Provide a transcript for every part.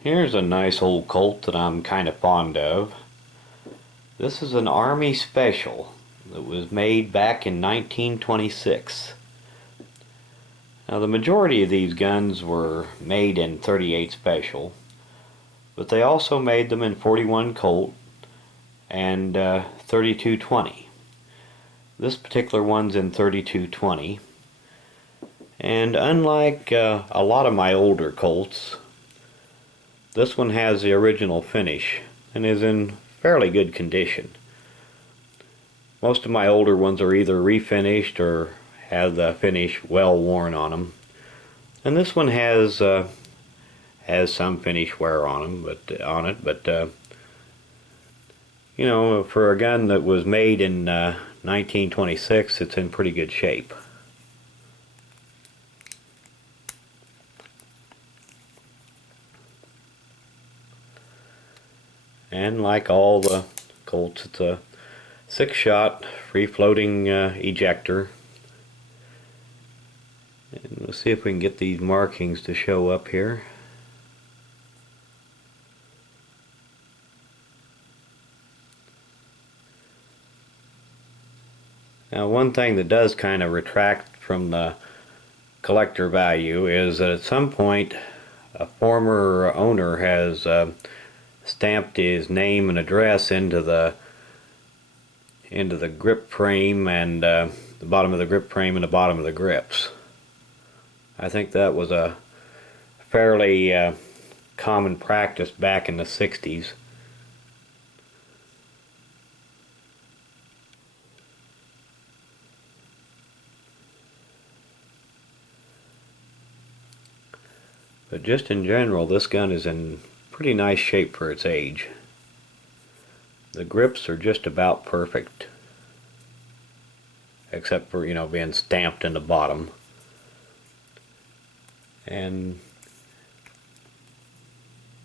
Here's a nice old Colt that I'm kind of fond of. This is an Army Special that was made back in 1926. Now the majority of these guns were made in 38 Special, but they also made them in 41 Colt and 32-20. This particular one's in 32-20, and unlike a lot of my older Colts, this one has the original finish and is in fairly good condition. Most of my older ones are either refinished or have the finish well worn on them, and this one has some finish wear on them, but you know, for a gun that was made in 1926, it's in pretty good shape. And like all the Colts, it's a 6-shot free-floating ejector. And let's see if we can get these markings to show up here. Now, one thing that does kind of retract from the collector value is that at some point a former owner has stamped his name and address into the grip frame and the bottom of the grip frame and the bottom of the grips. I think that was a fairly common practice back in the 60s. But just in general, this gun is in pretty nice shape for its age. The grips are just about perfect, except for, you know, being stamped in the bottom. And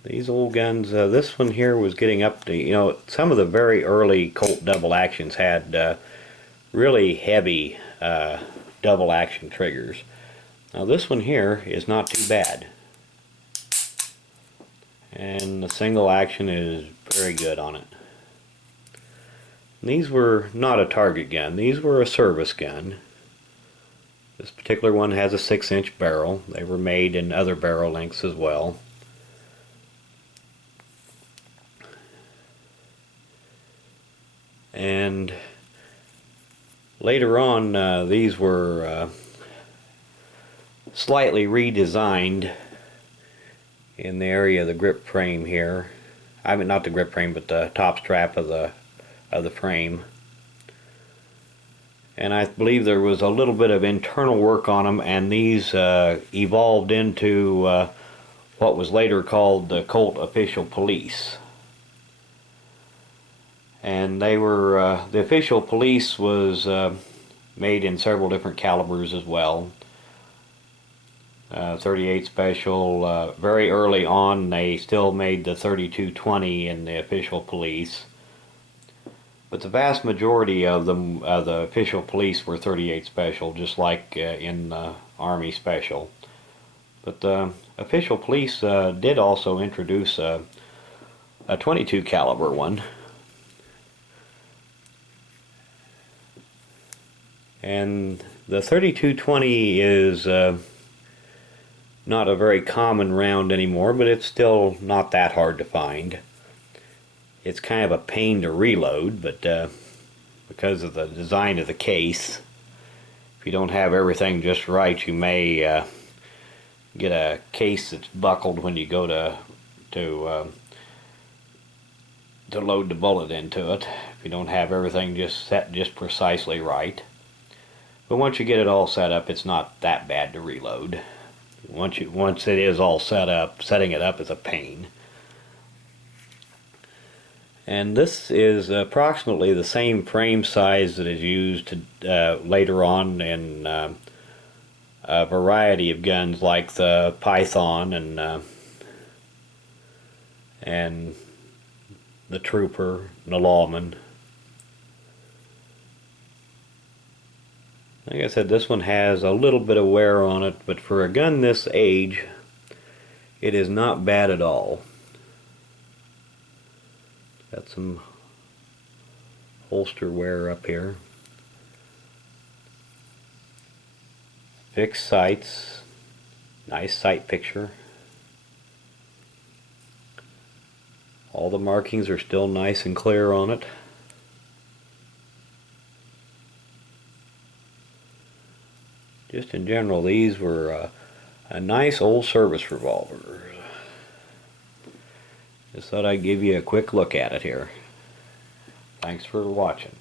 these old guns, this one here was getting up to, you know, some of the very early Colt double actions had really heavy double action triggers. Now this one here is not too bad, and the single action is very good on it. These were not a target gun, these were a service gun. This particular one has a 6-inch barrel. They were made in other barrel lengths as well. And later on, these were slightly redesigned in the area of the grip frame here. I mean, not the grip frame, but the top strap of the frame. And I believe there was a little bit of internal work on them, and these evolved into what was later called the Colt Official Police. And they were the Official Police was made in several different calibers as well. 38 Special. Very early on, they still made the 32-20 in the Official Police. But the vast majority of them, the Official Police, were 38 Special, just like in the Army Special. But the Official Police did also introduce a 22 caliber one. And the 32-20 is not a very common round anymore, but it's still not that hard to find. It's kind of a pain to reload, but because of the design of the case, if you don't have everything just right, you may get a case that's buckled when you go to load the bullet into it. If you don't have everything just set just precisely right. But once you get it all set up, it's not that bad to reload. Once it is all set up, setting it up is a pain. And this is approximately the same frame size that is used later on in a variety of guns like the Python and the Trooper and the Lawman. Like I said, this one has a little bit of wear on it, but for a gun this age, It is not bad at all. Got some holster wear up here. Fixed sights. Nice sight picture. All the markings are still nice and clear on it. Just in general, these were a nice old service revolver. Just thought I'd give you a quick look at it here. Thanks for watching.